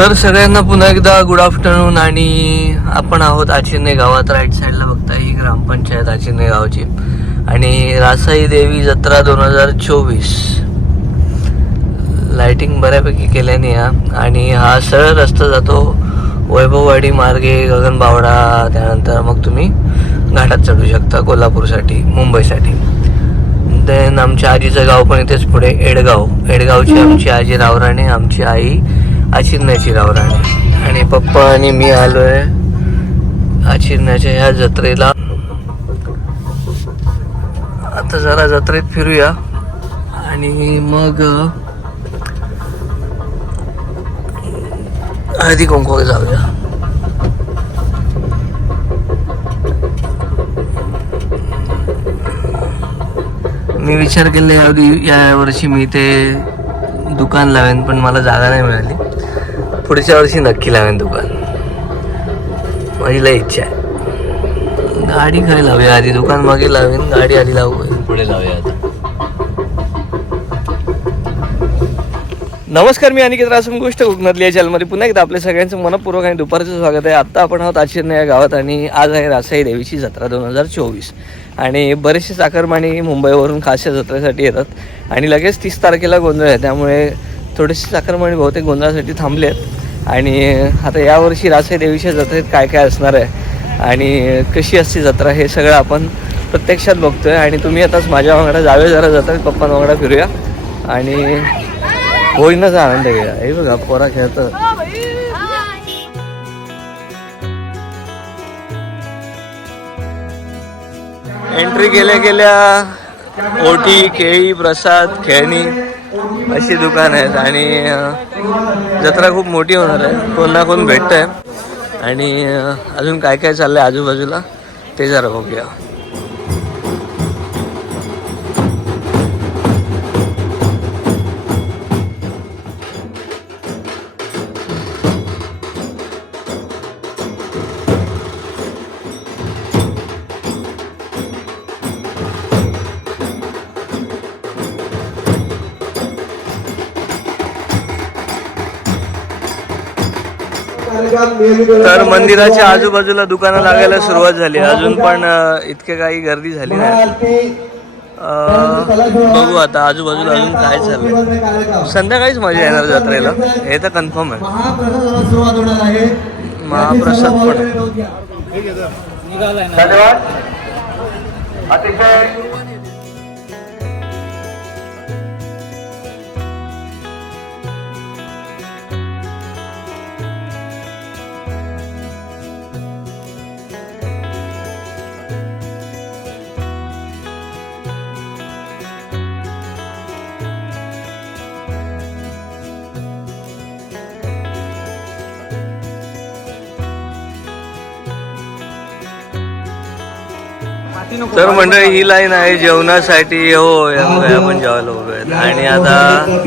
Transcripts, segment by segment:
तर सगळ्यांना पुन्हा एकदा गुड आफ्टरनून आणि आपण आहोत आचिरणे गावात. राईट साईडला बघता ही ग्रामपंचायत आचिरणे गावची. आणि रासाई देवी जत्रा दोन हजार चोवीस. लाइटिंग बऱ्यापैकी केल्याने या. आणि हा सरळ रस्ता जातो वैभववाडी मार्गे गगनबावडा त्यानंतर मग तुम्ही घाटात चढू शकता कोल्हापूरसाठी मुंबईसाठी. देन आमच्या आजीचं गाव पण इथेच पुढे एडगाव. एडगावची आमची आजी रावराणे आमची आई आचिरण्याची रावराणे. आणि पप्पा आणि मी आलो आहे आचिरण्याच्या ह्या जत्रेला. आता जरा जत्रेत फिरूया. आणि मग हळदी कुंकू जाऊया. मी विचार केला यावर्षी या वर्षी मी ते दुकान लावेन पण मला जागा नाही मिळाली. पुढच्या वर्षी नक्की लावेन दुकान. माझी लय इच्छा आहे. गाडी काय लावूया आधी. दुकान मागे लावेन गाडी आधी लावू पुढे लावूया आता. नमस्कार मी अनिकेत रासम गोष्ट कोकणातली या चॅनलमध्ये पुन्हा एकदा आपल्या सगळ्यांचं मनपूर्वक आणि दुपारचं स्वागत आहे. आत्ता आपण आहोत आचिरणे या गावात आणि आज आहे रासाई देवीची जत्रा दोन हजार चोवीस. आणि बरेचसे चाकरमानी मुंबईवरून खास या जत्रेसाठी येतात. आणि लगेच तीस तारखेला गोंधळ आहे. त्यामुळे थोडेसे चाकरमानी बहुतेक गोंधळासाठी थांबले आहेत आणि आता यावर्षी रासे देवीच्या जत्रेत काय काय असणार आहे आणि कशी असते जत्रा हे सगळं आपण प्रत्यक्षात बघतोय. आणि तुम्ही आताच माझ्या वांगडा जावे जरा जत्रेत पप्पांवांगडा फिरूया. आणि होईनच आनंद घ्या. हे बघा पोरा खेळतं एंट्री केल्या गेल्या ओटी केळी प्रसाद खेळणी. अशी दुकान आहेत आणि जत्रा खूप मोठी होणार आहे. कोण ना कोण भेटत आहे आणि अजून काय काय चाललंय आजूबाजूला ते जरा बघूया. तर मंदिराच्या आजूबाजूला दुकानं लागायला सुरुवात झाली. अजून पण इतके काही गर्दी झाली नाही. बघू आता आजूबाजूला अजून काय चाललंय. संध्याकाळीच मजा येणार जत्रेला. हे तर कन्फर्म आहे. महाप्रसादाला सुरुवात होणार आहे. महाप्रसाद पण अतिशय तर मंडळी ही लाईन आहे जेवणासाठी. हो आपण जेवायला उभे आहेत आणि आता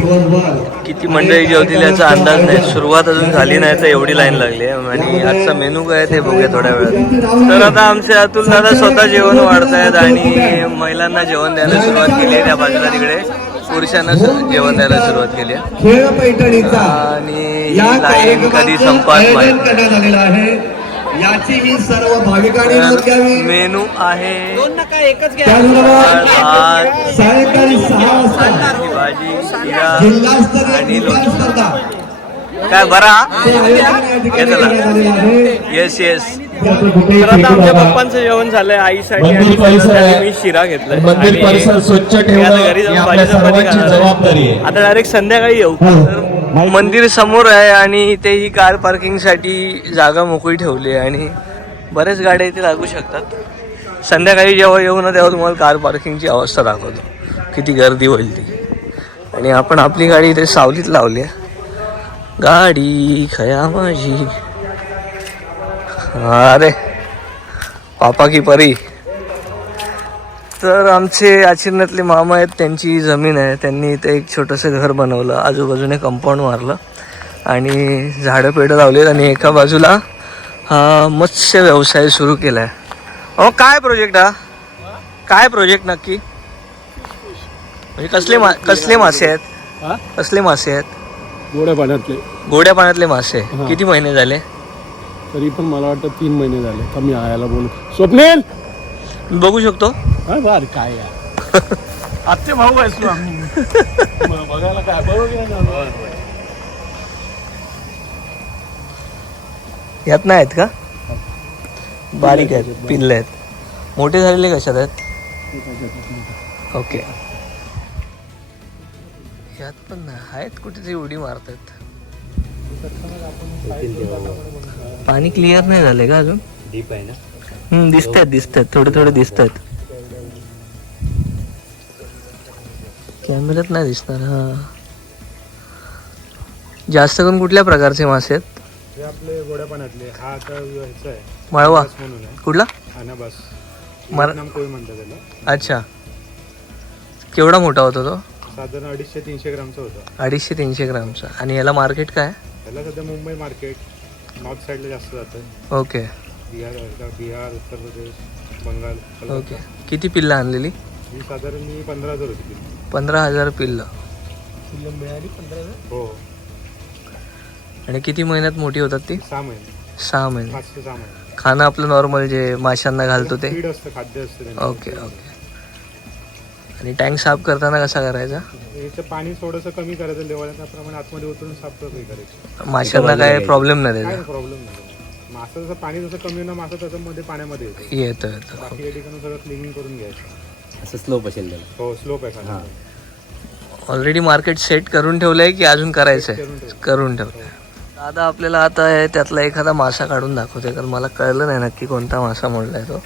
किती मंडळी जेवतील याचा अंदाज नाही. सुरुवात अजून झाली नाही तर एवढी लाईन लागली आहे. आणि आजचा मेनू काय आहे ते बघूया थोड्या वेळात. तर आता आमचे अतुल दादा स्वतः जेवण वाढतायत आणि महिलांना जेवण द्यायला सुरुवात केली आहे त्या बाजूला तिकडे. पुरुषांना जेवण द्यायला सुरुवात केली आहे. आणि ही या लाईन कधी संपत याची मी सर्व भाविकांनी नोंद घ्यावी. मेनू आहे. सायंकाळी सहा वाजता. अंड्याची भाजी शिरा जिल्हास्तरीय स्पर्धा काय बरा? हे येस येस आमच्या. पप्पांचं जेवण झालंय आईसाठी आणि मंदिर परिसर स्वतःसाठी आहे. मी शिरा घेतलाय. मंदिर परिसर स्वच्छ ठेवणं घरी जाऊन ही सर्वांची. जबाबदारी आहे. आता डायरेक्ट संध्याकाळी येऊ. तर मंदिर समोर आहे आणि इथे ही कार पार्किंगसाठी जागा मोकळी ठेवली आहे आणि बरेच गाड्या इथे लागू शकतात. संध्याकाळी जेव्हा येऊ ना तेव्हा तुम्हाला कार पार्किंगची अवस्था दाखवतो. किती गर्दी होईल ती. आणि आपण आपली गाडी इथे सावलीत लावली आहे. गाडी खया माझी. अरे पापा की परी. तर आमचे आचिरण्यातले मामा आहेत त्यांची जमीन आहे. त्यांनी इथे एक छोटंसं घर बनवलं. आजूबाजूने कंपाऊंड मारलं. आणि झाडं पेडं लावलेत आणि एका बाजूला हा मत्स्य व्यवसाय सुरू केला आहे अहो काय प्रोजेक्ट हा? काय प्रोजेक्ट नक्की? म्हणजे कसले मा कसले मासे आहेत? कसले मासे आहेत? गोड्या पाण्यातले. गोड्या पाण्यातले मासे. किती महिने झाले? तरी पण मला वाटतं तीन महिने झाले. का मी आयाला बोल. स्वप्नेल! बघू शकतो. काय बार काय आजचे भाऊ आहेस तू आम्ही बघायला काय बरोबर यात नाही आहेत का? बारीक आहेत पिल्ले आहेत. मोठे झालेले कशात आहेत? ओके. यात पण नाही. आहेत कुठेतरी उडी मारतात. पाणी क्लिअर नाही झाले का अजून? डीप आहे ना. हम्म दिसत आहेत दिसत आहेत थोडे थोडे दिसत आहेत कॅमेऱ्यात नाही दिसणार हा. जास्त करून कुठल्या प्रकारचे मासे आहेत? हे आपले गोड्या पाण्यातले हा आता ह्याचा आहे. मळवा. बस म्हणून आहे. कुठला? अनाबास मर नाम कोळी म्हणतात त्याला. अच्छा. केवढा मोठा होता तो? साधारण अडीचशे तीनशे ग्रामचा होता. अडीचशे तीनशे ग्रामचा. आणि याला मार्केट काय? त्याला सध्या मुंबई मार्केट. नॉर्थ साईडला जास्त जातं. ओके. बिहार बिहार उत्तर प्रदेश बंगाल ओके. किती पिल्लं आणलेली? ही साधारण मी पंधरा हजार होती. पंधरा हजार पिल्लं. हो. आणि किती महिन्यात मोठी होतात ती? सहा महिने. सहा महिने. पाच ते सहा महिने. खाणं आपलं नॉर्मल जे माशांना घालतो ते? फीड असतं खाद्य असतं त्यांचं. Okay okay. आणि टँक साफ करताना कसा करायचा? याचं पाणी थोडंसं कमी करायचं लेवल त्याप्रमाणे आतमध्ये उतरून साफ करायचं. माशांना काय प्रॉब्लेम नाही काय त्याचा? प्रॉब्लेम नाही. मासा जसं पाणी जसं कमी होणार मासा तसं मध्ये पाण्यामध्ये येतो येतं येतं. बाकी या ठिकाणी सगळं क्लिनिंग करून घ्यायचं. असं स्लोप असेल त्याला. हो स्लोप आहे खाली ऑलरेडी मार्केट सेट करून ठेवलंय की अजून करायचंय? करून ठेवलंय. करून ठेवलंय. दादा आपल्याला आता आहे त्यातला एखादा मासा काढून दाखवते कारण मला कळलं नाही नक्की कोणता मासा म्हणलाय तो.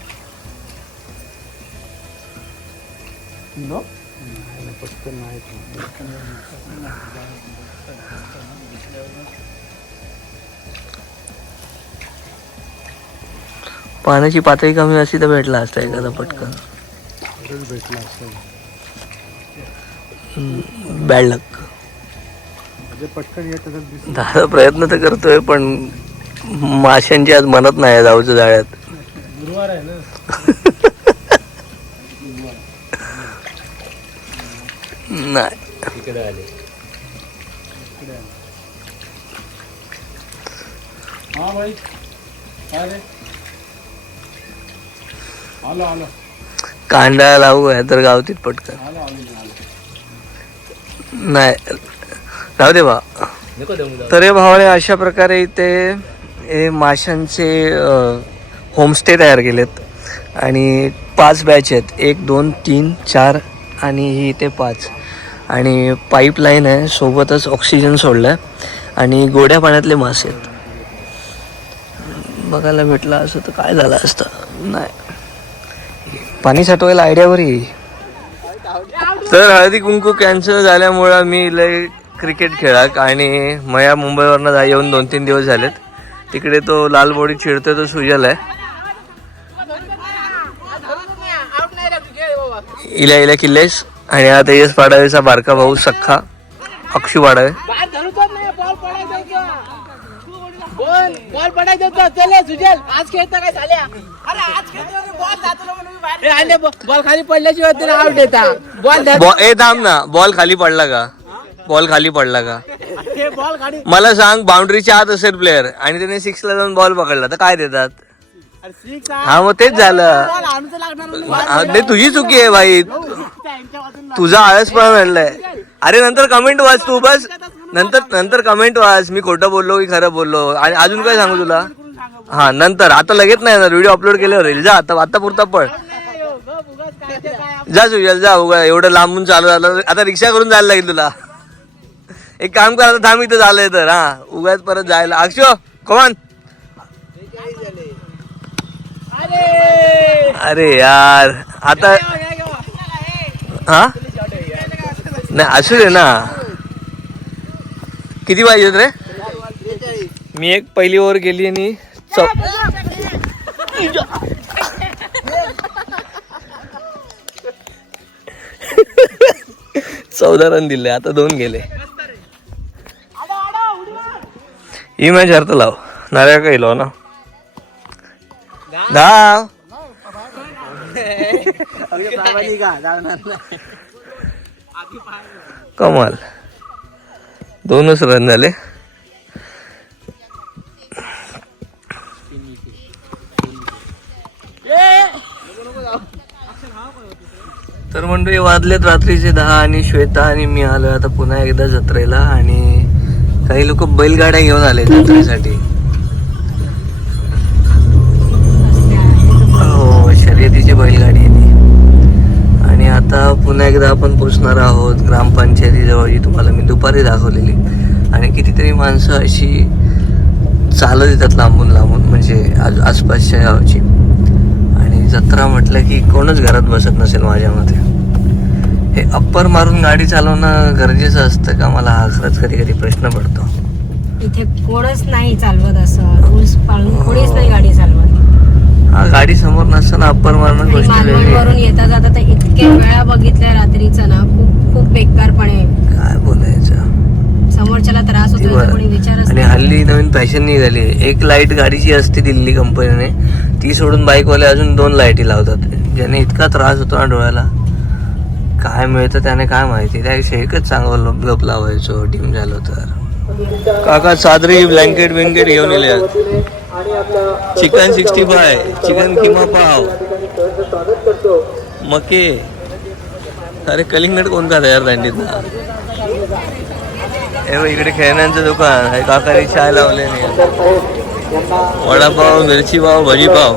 पाण्याची पातळी कमी असती तर भेटला असता एखादा पटकन. भेटला असं बॅड लक पटकन येत दादा प्रयत्न तर करतोय पण माशांची आज म्हणत नाही जाऊच्या जाळ्यात. गुरुवार आहे ना नाही तिकडे आले कांदा लावू आहे तर गावतीत पटकन आलो आलो आलो. नाही राहू दे बा. तर हे भावाने अशा प्रकारे इथे हे माशांचे होमस्टे तयार केलेत. आणि पाच बॅच आहेत. एक दोन तीन चार आणि ही इथे पाच. आणि पाईपलाईन आहे. सोबतच ऑक्सिजन सोडलं आहे आणि गोड्या पाण्यातले मासे आहेत. बघायला भेटलं असं तर काय झालं असतं? नाही. पाणी साठवायला आयडियावर ये. तर हळदी कुंकू कॅन्सल झाल्यामुळं मी लय क्रिकेट खेळाक आणि मया मुंबईवरनं जा येऊन दोन तीन दिवस झालेत. तिकडे तो लाल बॉडी चिडतोय तो सुजल आहे. इल्या इल्या किल्लेस आणि आता येस पाडावेचा बारका भाऊ सख्खा अक्षू पाडावे बॉल पडायचं होतं. चल सुजल आज खेळता काय झाल्या? अरे आज खेळतो बॉल जातो ना म्हणून बाहेर आणि बॉल खाली पडल्याशिवाय तिला आउट देता. बॉल बॉ ए थांब ना. बॉल खाली पडला का? बॉल खाली पडला का? हे बॉल खाली. मला सांग बाउंड्रीच्या आत असेल प्लेअर आणि त्याने सिक्सला जाऊन बॉल पकडला तर काय देतात? अरे six हा मग तेच झालं. बॉल आणूचं लागणार म्हणून हा, ते तुझी चुकी आहे भाई. त्यांच्या तुझा आळसपणा म्हणलाय अरे नंतर कमेंट वाच तू बस. नंतर नंतर कमेंट वाच मी खोटं बोललो की खरं बोललो? आणि अजून काय सांगू तुला? हा नंतर. आता लगेच नाही ना व्हिडिओ अपलोड केल्यावर येईल. जा आता आता पुरता पळ. जा सुजल जा उगा. एवढं लांबून चालू झालं. आता रिक्षा करून जायला लागेल तुला. एक काम कर आता थांब इथं झालंय तर. हा उगाच परत जायला. अक्षो कमान अरे यार आता हा? नाही असू दे ना. किती पाहिजेत रे? मी एक पहिली ओव्हर गेली आणि चौ चौदा रन दिले आता दोन गेले. ही मॅच अर्थ लाव. नाऱ्या काही लाव ना. धाव कमाल. दोनच रन झाले. तर मंडळी वाजलेत रात्रीचे दहा आणि श्वेता आणि मी आलो आता पुन्हा एकदा जत्रेला आणि काही लोक बैलगाड्या घेऊन आले जत्रेसाठी एकदा आपण पोचणार आहोत ग्रामपंचायतीजवळ जी तुम्हाला मी दुपारी दाखवलेली. आणि कितीतरी माणसं अशी चालत येतात लांबून लांबून म्हणजे आज आसपासच्या गावची. आणि जत्रा म्हटलं की कोणच घरात बसत नसेल माझ्या मते. हे अप्पर मारून गाडी चालवणं गरजेचं असतं का? मला हा खरंच कधी कधी प्रश्न पडतो. इथे कोणच नाही चालवत असं. रूल्स पाळून कोणीच नाही गाडी चालवत. गाडी समोर नसताना अप्पर मारणं गोष्ट. मालवणवरून येता जाता तर इतक्या वेळा बघितल्या रात्रीचं ना खूप खूप बेकारपणे. काय बोलायचं? समोरच्याला त्रास ती होतो आणि. हल्ली नवीन फॅशन निघाली. एक लाइट गाडीची असते दिल्ली कंपनीने. ती सोडून बाईकवाले अजून दोन लाईटी लावतात. ज्याने इतका त्रास होतो ना डोळ्याला. काय मिळतं त्याने काय माहिती? त्यापेक्षा एकच चांगलं लोप लोप लावायचो. डिम झालं तर. काका चादरी ब्लँकेट बिंकेट घेऊन येले chicken sixty five chicken keema pav. मके. अरे कलिंगड कोण का तयार दांडीत ना हे बघ, इकडे खेळण्यांचं दुकान. आहे काकाने चाय लावले वडापाव मिरची पाव भाजी पाव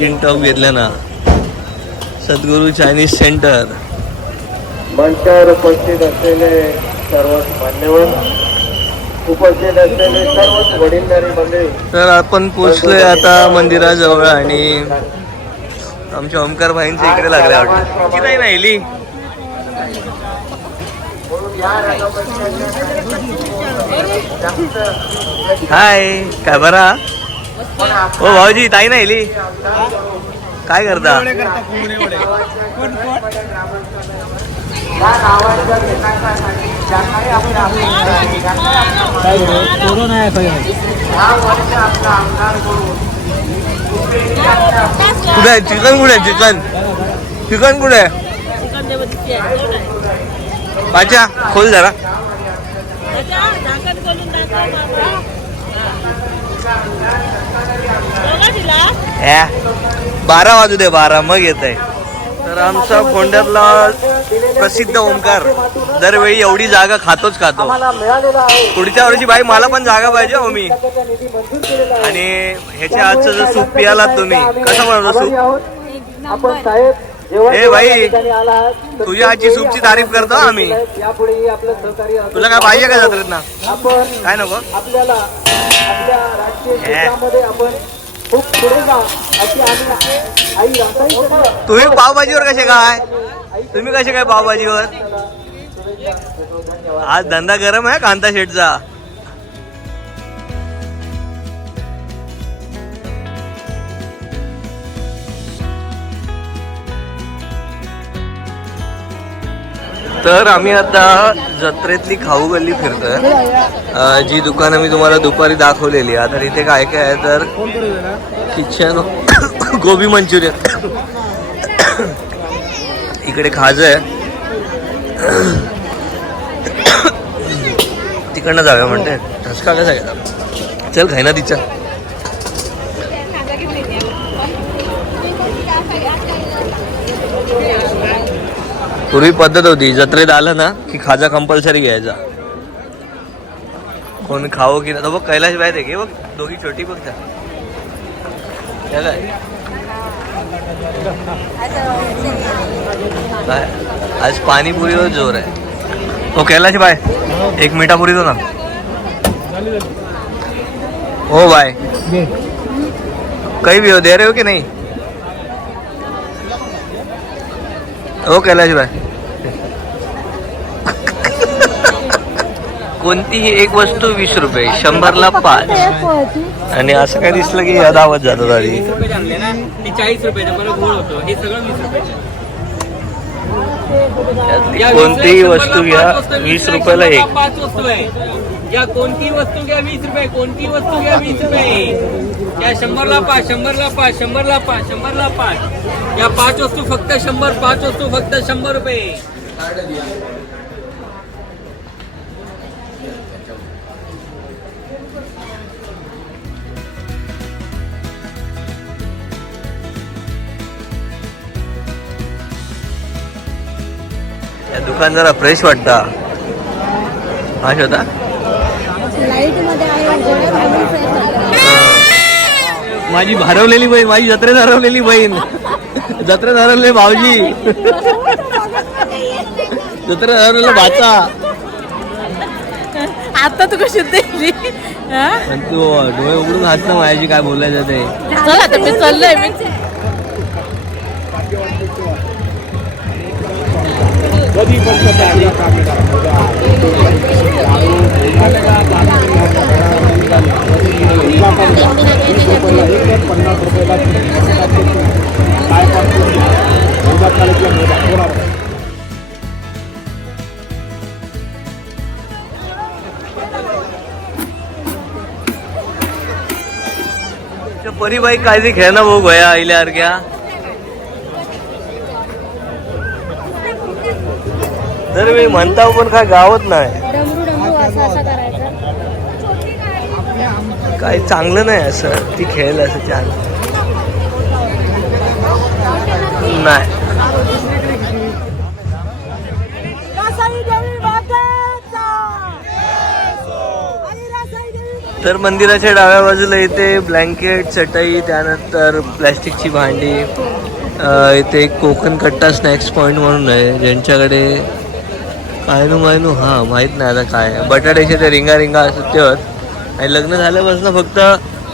तीन टॉप घेतले ना. सद्गुरू चायनीज सेंटर. मंचावर उपस्थित असलेले सर्व मान्यवर उपस्थित असलेले सर्व वडीलधारी मंडळी तर आपण पोचलोय आता मंदिराजवळ आणि आमच्या ओमकार भाईंच्या इकडे लागल्या वाटतं. किती नाही ना हाय काय बरा? हो भाऊजी ताई नाही इली काय करता? कोण? कुठे आहे? चिकन कुठे आहे? चिकन. चिकन कुठे आहे? पाचा खोल जरा. बारा वाजू दे बारा. मग येत आहे तर आमचा फोंड्यातला प्रसिद्ध ओंकार दरवेळी एवढी जागा खातोच खातो. पुढच्या वर्षी बाई मला पण जागा पाहिजे हो मी. आणि ह्याच्या आजचं जर सूप पियालात तुम्ही कसं म्हणतो सूप? हे भाई तुझ्या आजची सूपची तारीफ करतो आम्ही तुला काय पाहिजे का जत्रेत ना काय नको? खूप पुढे जा अशी आम्ही आई रासायनिक तुम्ही पावभाजीवर कसे काय? तुम्ही कसे काय पावभाजीवर? आज धंदा गरम आहे कांता शेटचा? तर आम्ही आता जत्रेतली खाऊ गल्ली फिरतोय. जी दुकानं मी तुम्हाला दुपारी दाखवलेली आता तिथे काय काय आहे तर किचन गोबी मंचुरियन. इकडे खाज आहे. तिकडनं जाऊया म्हणते. ठसका कसा घ्या चल खाय ना तिच्या. पूर्वी पद्धत होती. जत्रेत आलं ना की खाजा कंपल्सरी घ्यायचा. कोण खावं की नाही बघ कैलाश बाहेर आहे की? बघ दोघी छोटी बघ काय काय? आज पाणीपुरीवर ज़ोर आहे. हो कैलाश बाय एक मिठापुरी दो ना. हो बाय कहीं भी हो दे रहे हो कि नाही? हो कैलाश बाय कोणतीही एक वस्तू वीस रुपये शंभरला पाच. आणि असं काय दिसलं की या दावत जातात आधी. ती चाळीस रुपयाचं हे सगळं वीस रुपयाचं. कोणतीही वस्तू घ्या पाच वस्तू, वीस रुपयाला एक. पाच वस्तू आहे. या कोणती वस्तू घ्या वीस रुपये कोणती वस्तू घ्या वीस रुपये. या शंभरला पाच शंभरला पाच शंभरला पाच शंभरला पाच. या पाच वस्तू फक्त शंभर पाच वस्तू फक्त शंभर रुपये. दुकान जरा फ्रेश वाटतं. वाटतं. माझी हरवलेली बहीण माझी जत्रेत हरवलेली बहीण. जत्रेत हरवले भाऊजी. जत्रेत हरवलं भाचा. आता तू कशी दिली पण तू डोळे उघडून हात ना माझ्याशी काय बोलायचं ते. चल आता मी चाललोय मी. कधी पण त्या कामी पन्नास रुपयाला काय परी बाई काळजी घ्या ना भाऊ भया आईल्या अर्ग्या तर मी म्हणता पण काय गावत नाही. डमरू डमरू असं असं करायचं. काही चांगलं नाही असं. ती खेळेल असं छान नाही. तर मंदिराच्या डाव्या बाजूला इथे ब्लँकेट चटई त्यानंतर प्लॅस्टिकची भांडी इथे कोकण कट्टा स्नॅक्स पॉईंट म्हणून आहे. ज्यांच्याकडे काय मायनू माय नु हां माहीत नाही आता काय. बटाट्याचे ते रिंगा रिंगा असतात ते आणि लग्न झाल्यापासून फक्त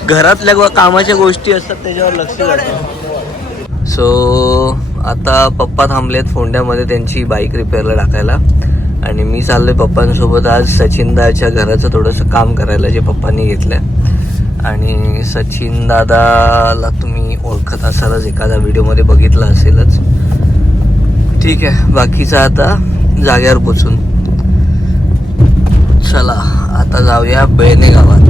घरातल्या कामाच्या गोष्टी असतात त्याच्यावर लक्ष जातं. सो आता पप्पा थांबलेत फोंड्यामध्ये त्यांची बाईक रिपेअरला टाकायला. आणि मी चाललोय पप्पांसोबत आज सचिनदाच्या घराचं थोडंसं काम करायला जे पप्पांनी घेतलंय. आणि सचिन दादाला तुम्ही ओळखत असालच एखादा व्हिडिओमध्ये बघितला असेलच. ठीक आहे बाकीचा आता जाग्यावर पोचून. चला आता जाऊया बेळणे गावात.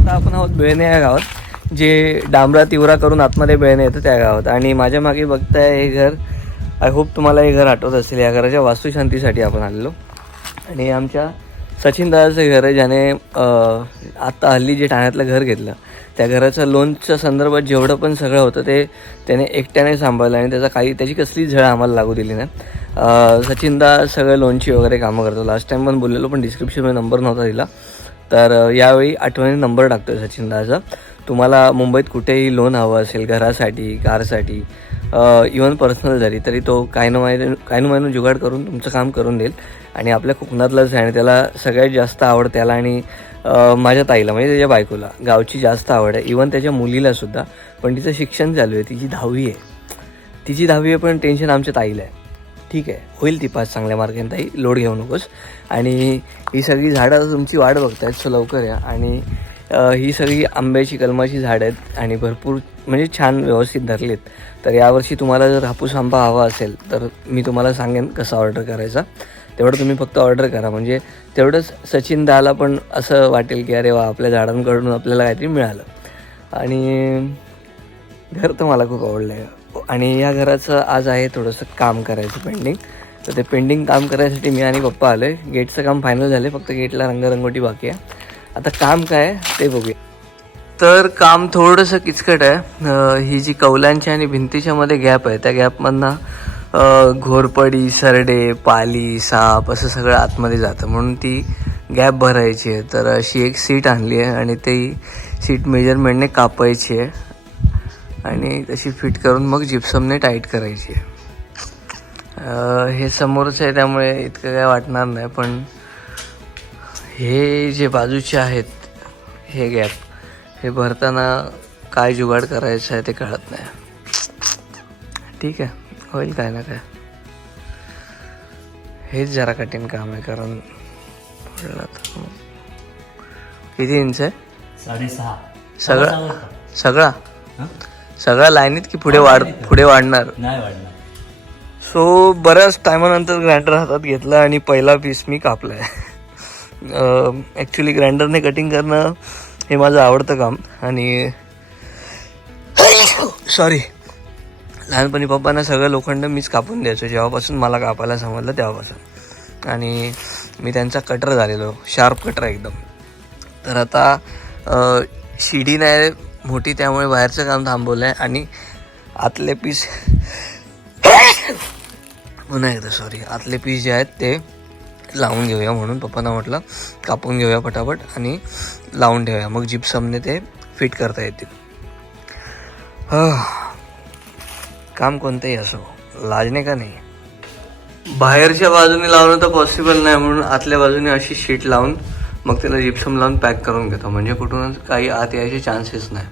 आता आपण आहोत बेळणे या गावात जे डांबरा तिवरा करून आतमध्ये बेळणे येतं त्या गावात. आणि माझ्या मागे बघताय हे घर आय होप तुम्हाला हे घर आठवत असेल. या घराच्या वास्तुशांतीसाठी आपण आलेलो. आणि आमच्या सचिन दादाचं घर आहे ज्याने आत्ता हल्ली जे ठाण्यातलं घर घेतलं. त्या घराचं लोनच्या संदर्भात जेवढं पण सगळं होतं ते त्याने एकट्याने सांभाळलं आणि त्याचा काही त्याची कसलीच झळ आम्हाला लागू दिली नाही. सचिनदा सगळं लोनची वगैरे कामं करतो लास्ट टाईम पण बोललेलो पण डिस्क्रिप्शनमध्ये नंबर नव्हता दिला. तर यावेळी आठवणी नंबर टाकतो आहे सचिनदाचा. तुम्हाला मुंबईत कुठेही लोन हवं असेल घरासाठी कारसाठी इवन पर्सनल जरी तरी तो कायनो न कायनो मायनो जुगाड करून तुमचं काम करून देईल. आणि आपल्या कोकणातलाच आहे आणि त्याला सगळ्यात जास्त आवड त्याला आणि माझ्या ताईला म्हणजे त्याच्या बायकोला. गावची जास्त आवड आहे. इवन त्याच्या मुलीला सुद्धा. पण तिचं शिक्षण चालू आहे. तिची दहावी आहे. तिची दहावी आहे पण टेन्शन आमच्या ताईला आहे. ठीक आहे. होईल ती पाच चांगल्या मार्गाने. ताई लोड घेऊ नकोस. आणि ही सगळी झाडं तुमची वाट बघतायत सो लवकर या. आणि ही सगळी आंब्याची कलमाची झाडं आहेत. आणि भरपूर म्हणजे छान व्यवस्थित धरलेत. तर यावर्षी तुम्हाला जर हापूस आंबा हवा असेल तर मी तुम्हाला सांगेन कसा ऑर्डर करायचा. तेवढं तुम्ही फक्त ऑर्डर करा. म्हणजे तेवढंच सचिन दाला पण असं वाटेल की अरे वा आपल्या झाडांकडून आपल्याला काहीतरी मिळालं. आणि घर तर मला खूप आवडलं आहे आणि या घराचं आज आहे थोडंसं काम करायचं पेंडिंग तर ते पेंडिंग काम करायसाठी मी आणि पप्पा आलो आहे गेटचं काम फायनल झालं आहे फक्त गेटला रंगरंगोटी बाकी आहे. आता काम काय ते बघूया. तर काम थोडंसं किचकट आहे. ही जी कौलांची आणि भिंतीच्या मध्ये गॅप आहे त्या गॅपमधनं घोरपडी सरडे पाली साप असं सगळं आतमध्ये जातं. म्हणून ती गॅप भरायची आहे. तर अशी एक सीट आणली आहे आणि ती सीट मेजरमेंटने कापायची आहे. आणि तशी फिट करून मग जिप्समने टाईट करायची आहे. हे समोरच आहे त्यामुळे इतकं काय वाटणार नाही पण हे जे बाजूचे आहेत हे गॅप हे भरताना काय जुगाड करायचं आहे ते कळत नाही. ठीक आहे. होईल काय ना काय. हेच जरा कठीण काम आहे कारण पडलं तर किती इंच आहे? साडेसहा. सगळा सगळा? सगळा लाईनीत की पुढे वाढ पुढे वाढणार. नाही वाढणार. सो बऱ्याच टायमानंतर ग्राइंडर हातात घेतला आणि पहिला पीस मी कापला आहे ॲक्च्युली ग्राइंडरने कटिंग करणं हे माझं आवडतं काम. आणि सॉरी लहानपणी पप्पांना सगळं लोखंड मीच कापून द्यायचो. जेव्हापासून मला कापायला समजलं तेव्हापासून. आणि मी त्यांचा कटर झालेलो शार्प कटर एकदम. तर आता शिडी नाही मोठी त्यामुळे बाहेरचं काम थांबवलं आहे आणि आतले पीस पुन्हा एकदा सॉरी आतले पीस जे आहेत ते लावून घेऊया म्हणून पप्पांना म्हटलं कापून घेऊया पटापट आणि लावून ठेवूया. मग जिप्समने ते फिट करता येतील. हां. काम कोणतंही असो लाजणे का नाही? बाहेरच्या बाजूने लावणं तर पॉसिबल नाही म्हणून आतल्या बाजूने अशी शीट लावून मग त्याला जिप्सम लावून पॅक करून घेतो. म्हणजे कुठूनच काही आत यायचे चान्सेस नाही.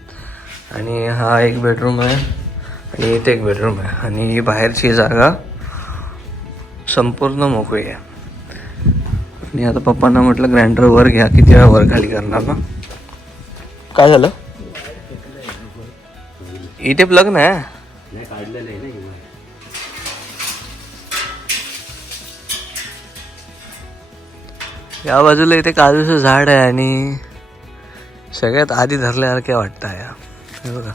आणि हा एक बेडरूम आहे आणि इथे एक बेडरूम आहे. आणि ही बाहेरची जागा संपूर्ण मोकळी आहे. आणि आता पप्पांना म्हटलं ग्राइंडर वर घ्या किती वेळा वर खाली करणार ना? काय झालं? इथे प्लग नाही या बाजूला इथे काजूचं झाड आहे आणि सगळ्यात आधी धरल्यासारखे वाटतं या हे बघा.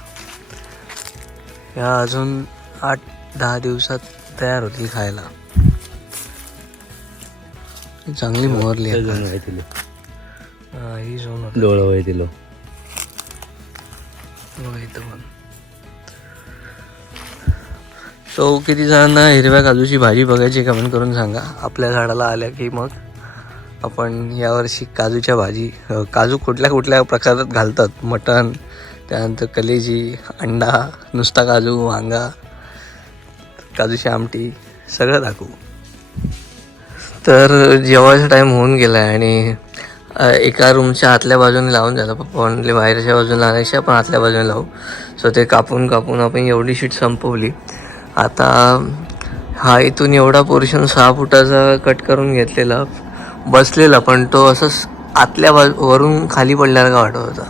या अजून आठ दहा दिवसात तयार होतील खायला. चांगली मोहरली आहे. हा, झोन होती. हो, इथं पण. सो किती जणांना हिरव्या काजूची भाजी बघायची कमेंट करून सांगा. आपल्या झाडाला आल्या की मग आपण यावर्षी काजूच्या भाजी काजू कुठल्या कुठल्या प्रकारात घालतात? मटण त्यानंतर कलेजी अंडा नुसता काजू वांगा काजूची आमटी सगळं दाखवू. तर जेवायचा टाईम होऊन गेला आहे आणि एका रूमच्या आतल्या बाजूने लावून झालं. पप्पा म्हणले बाहेरच्या बाजूने लावायच्या आपण आतल्या बाजूने लावू. सो ते कापून कापून आपण एवढी शीट संपवली. आता हा इथून एवढा पोर्शन सहा फुटाचा कट करून घेतलेला बसलेला पण तो असंच आतल्या बाजू वरून खाली पडल्यासारखा वाटत होता.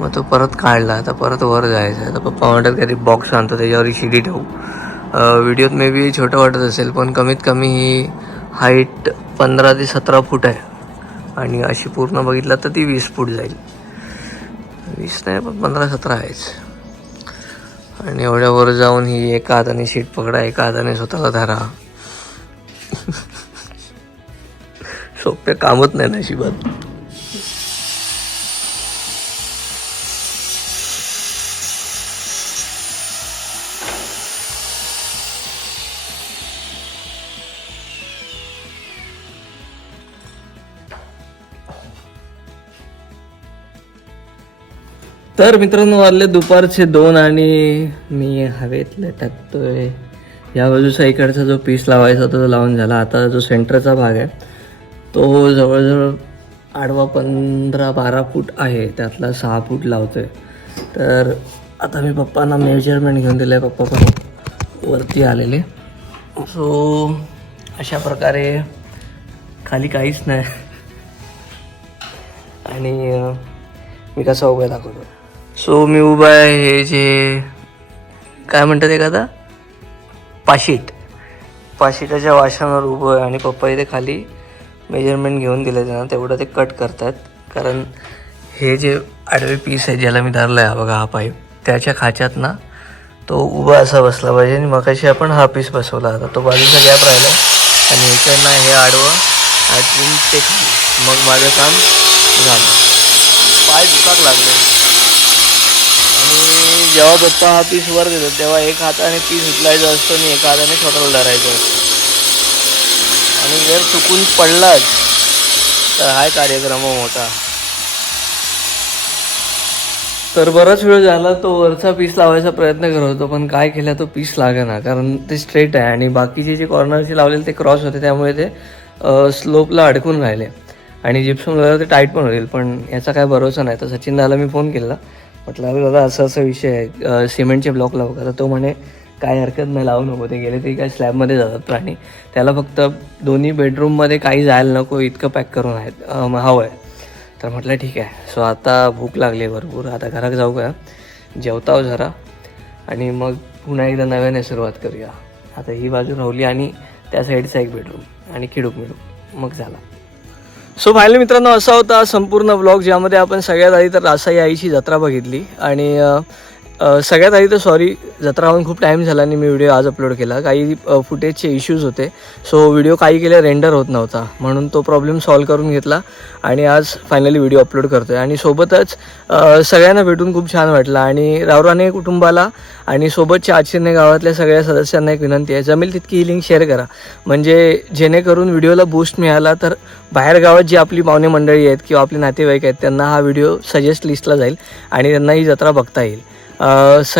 मग तो परत काढला आता परत वर जायचं आहे. आता पप्पा म्हणतात काहीतरी बॉक्स आणतो त्याच्यावर शिडी ठेवू. व्हिडिओत मे बी छोटं वाटत असेल पण कमीत कमी ही हाईट पंधरा ते सतरा फूट आहे. आणि अशी पूर्ण बघितलं तर ती वीस फूट जाईल. वीस नाही पण पंधरा सतरा आहेच. आणि एवढ्या वर जाऊन ही एका हाताने शीट पकडा एका हाताने स्वतःला धरा. सोपे कामच नाही नशिबात. तर मित्रांनो वाजले दुपारचे दोन आणि मी हवेत लटकतोय. या बाजूचा इकडचा जो पीस लावायचा होता तो लावून झाला. आता जो सेंटरचा भाग आहे तो जवळजवळ आडवा पंधरा बारा फूट आहे. त्यातला सहा फूट लावतोय. तर आता मी पप्पांना मेजरमेंट घेऊन दिलं आहे पप्पा पण वरती आलेले. सो अशा प्रकारे खाली काहीच नाही. आणि मी कसा उभं दाखवतो. सो मी उभा आहे हे जे काय म्हणतात एखादा पाशीट. पाशिटाच्या वाशांवर उभं आहे आणि पप्पा इथे खाली मेजरमेंट घेऊन दिलं त्यांना तेवढं ते कट करतात. कारण हे जे आडवे पीस आहे ज्याला मी धरला आहे बघा हा पाईप त्याच्या खाच्यात ना तो उभा असा बसला पाहिजे आणि मगाशी आपण हा पीस बसवला होता. तो बाजूचा गॅप राहिला आणि इकडनं हे आडवं आटून ते मग माझं काम झालं. पाय दुखाक लागले. जेव्हा पप्पा हा पीस वर देतो तेव्हा एक हाताने पीस उचलायचा असतो आणि एका हाताने स्वतःला धरायचं असतं. आणि जर चुकून पडलाच तर हा कार्यक्रम होता तर बराच वेळ झाला तो वरचा पीस लावायचा प्रयत्न करत होतो पण काय केला तो पीस ना कारण ते स्ट्रेट आहे आणि बाकीचे जे कॉर्नरचे लावलेले ते क्रॉस होते त्यामुळे ते स्लोपला अडकून राहिले. आणि जिप्सम लावलं ते टाईट पण होईल पण याचा काय भरोसा नाही. तर सचिन दाला मी फोन केला. म्हटलं अरे दादा असं असं विषय आहे. सिमेंटचे ब्लॉक लावू का? तर तो म्हणे काय हरकत नाही लावू नको. ते गेले तरी काय स्लॅबमध्ये जातात प्राणी. त्याला फक्त दोन्ही बेडरूममध्ये काही जायला नको इतकं पॅक करून आहेत. हवं आहे. तर म्हटलं ठीक आहे. सो आता भूक लागली आहे भरपूर. आता घरात जाऊ का जेवताव जरा. आणि मग पुन्हा एकदा नव्याने सुरुवात करूया. आता ही बाजू राहुली आणि त्या साईडचा एक बेडरूम आणि खिडूक मिडूक मग झाला. सो फायनली मित्रांनो असा होता संपूर्ण ब्लॉग ज्यामध्ये आपण सगळ्यात आधी तर रासाई आईची जत्रा बघितली. आणि सगळ्यात आधी तर सॉरी जत्रा होऊन खूप टाईम झाला आणि मी व्हिडिओ आज अपलोड केला. काही फुटेजचे इश्यूज होते. सो व्हिडिओ काही केले रेंडर होत नव्हता. म्हणून तो प्रॉब्लेम सॉल्व करून घेतला आणि आज फायनली व्हिडिओ अपलोड करतो आहे आणि सोबतच सगळ्यांना भेटून खूप छान वाटलं. आणि रावराने कुटुंबाला आणि सोबतच्या आचिरणे गावातल्या सगळ्या सदस्यांना एक विनंती आहे. जमेल तितकी ही लिंक शेअर करा. म्हणजे जेणेकरून व्हिडिओला बूस्ट मिळाला तर बाहेर गावात जी आपली पाहुणे मंडळी आहेत किंवा आपले नातेवाईक आहेत त्यांना हा व्हिडिओ सजेस्ट लिस्टला जाईल आणि त्यांना ही जत्रा बघता येईल. स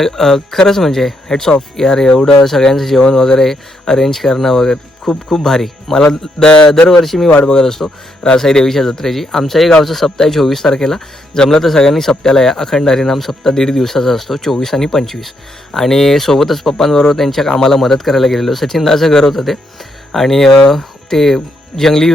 खरंच म्हणजे हेड्स ऑफ यार एवढं सगळ्यांचं जेवण वगैरे अरेंज करणं वगैरे खूप खूप भारी. मला द दरवर्षी मी वाट बघत असतो रासाई देवीच्या जत्रेची. आमच्याही गावचं सप्ताह चोवीस तारखेला. जमलं तर सगळ्यांनी सप्त्याला या. अखंड हरिनाम सप्ताह दीड दिवसाचा असतो चोवीस आणि पंचवीस. आणि सोबतच पप्पांबरोबर त्यांच्या कामाला मदत करायला गेलेलो. सचिनदाचं घर होतं ते. आणि ते जंगली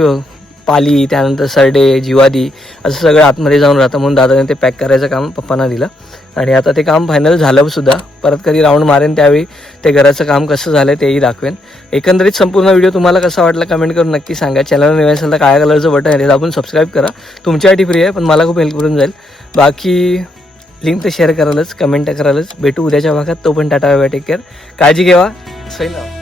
पाली त्यानंतर सरडे जिवादी असं सगळं आतमध्ये जाऊन राहतं म्हणून दादाने ते पॅक करायचं काम पप्पांना दिलं. आणि आता ते काम फायनल झालं सुद्धा. परत कधी राऊंड मारेन त्यावेळी ते घराचं काम कसं झालं तेही दाखवेन. एकंदरीत संपूर्ण व्हिडिओ तुम्हाला कसा वाटला कमेंट करून नक्की सांगा. चॅनलवर नवीन असेल तर काळ्या कलरचं बटन आहे ते दाबून सबस्क्राईब करा. तुमच्यासाठी फ्री आहे पण मला खूप हेल्प करून जाईल. बाकी लिंक तर शेअर करालच कमेंट करालच. भेटू उद्याच्या भागात. तो पण टाटा बाय टेक केअर काळजी घ्यावा ना